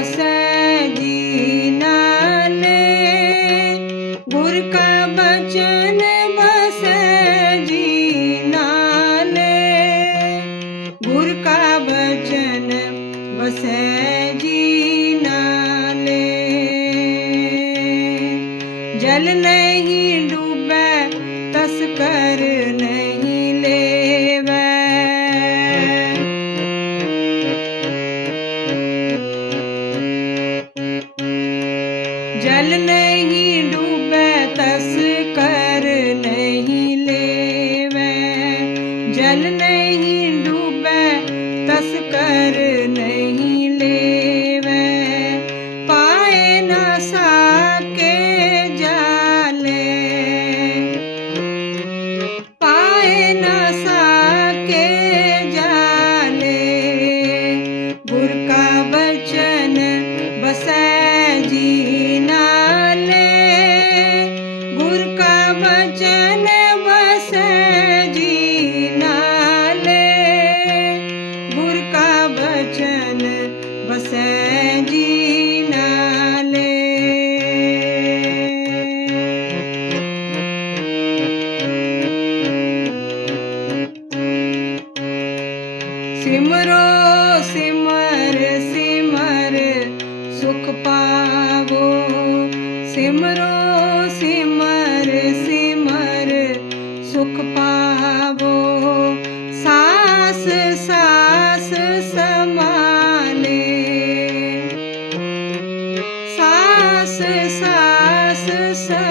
ਵਸੈ ਜੀਨਾ ਨੇ ਗੁਰ ਕਾ ਬਚਨ ਵਸੈ ਜੀਨਾ ਨੇ ਗੁਰ ਕਾ ਬਚਨ ਵਸੈ ਜੀਨਾ ਨੇ ਜਲ ਨੇ ਸਿਮਰੋ ਸਿਮਰ ਸਿਮਰ ਸੁਖ ਪਾਵੋ। ਸਾਸ ਸਾਸ ਸਮਾਲੇ। ਸਾਸ ਸਾਸ ਸਮਾਲੇ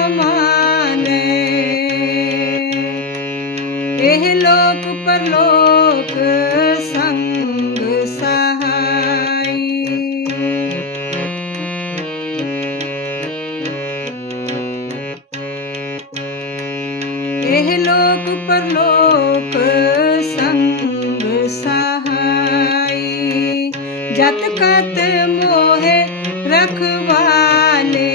ਇਹ ਲੋਕ ਪਰਲੋਕ ਸੰਗ ਸਹਾਈ। ਜਤ ਕਤ ਮੋਹਿ ਰਖਵਾਲੇ।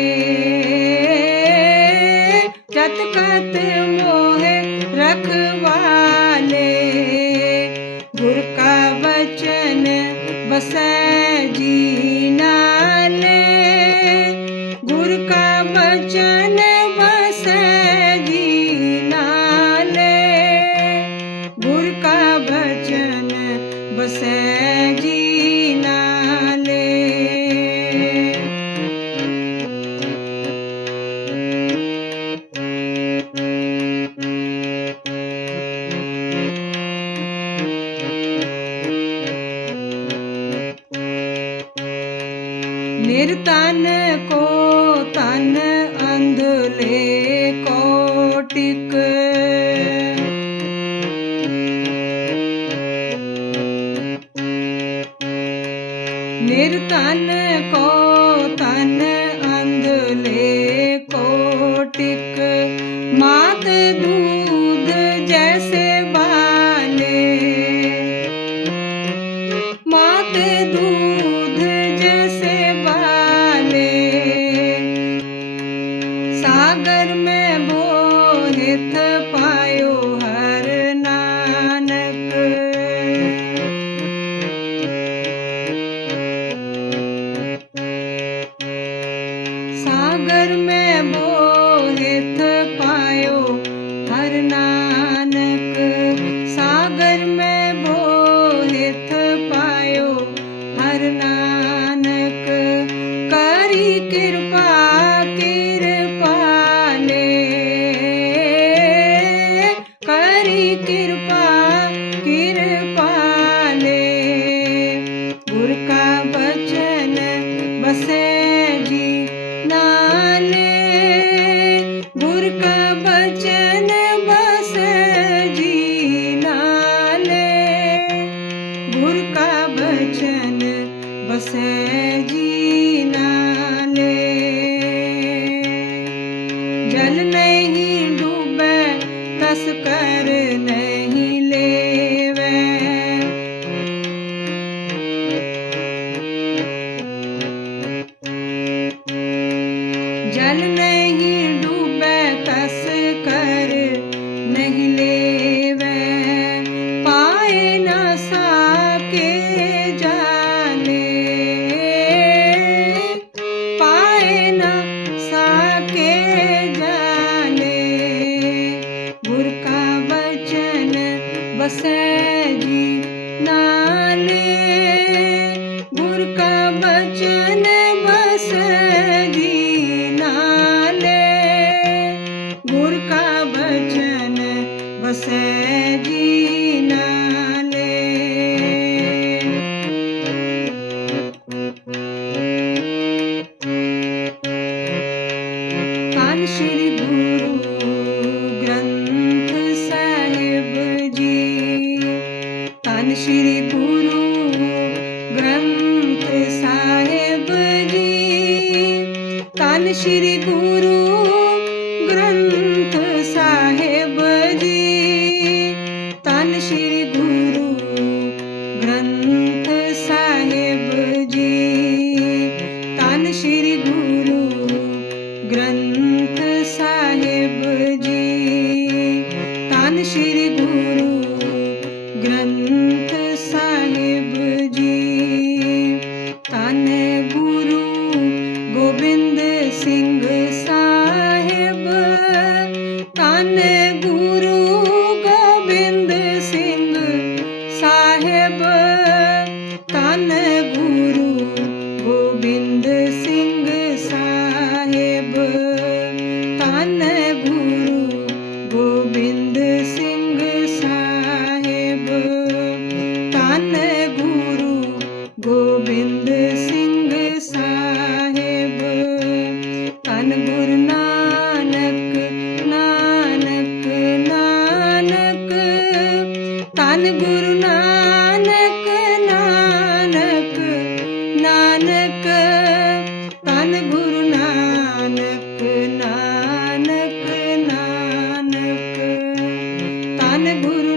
ਜਤ ਕਤ ਮੋਹਿ ਰਖਵਾਲੇ। ਗੁਰ ਕਾ ਬਚਨ ਬਸੈ ਨਿਰਤਨ ਕੋ ਤਨ ਅੰਧਲੇ ਕੋਟਿਕ ਨਿਰਤਨ ਕੋ ਤਨ ਅੰਧਲੇ ਕੋਟਿਕ ਮਾਤ सागर में ਕਿਰਪਾ ਕਿਰਪਾਲੇ ਗੁਰ ਕਾ ਬਚਨ ਬਸੇ ਜੀ ਨਾਲੇ ਗੁਰ ਕਾ ਬਚਨ ਬਸੇ ਜੀ ਨਾਲੇ ਗੁਰ ਕਾ ਬਚਨ ਬਸੇ ਜੀ जल नहीं ਸ੍ਰੀ ਗੁਰੂ ਗ੍ਰੰਥ ਸਾਹਿਬ ਜੀ। ਤਨ ਸ੍ਰੀ ਗੁਰੂ ਗ੍ਰੰਥ ਸਾਹਿਬ ਜੀ। ਤਨ ਸ੍ਰੀ ਗੁਰੂ ਗ੍ਰੰਥ Amen. ਗੁਰੂ ਨਾਨਕ ਨਾਨਕ ਨਾਨਕ ਧੰਨ ਗੁਰੂ ਨਾਨਕ ਨਾਨਕ ਨਾਨਕ ਧੰਨ ਗੁਰੂ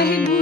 ਵਾਹਿਗੁਰੂ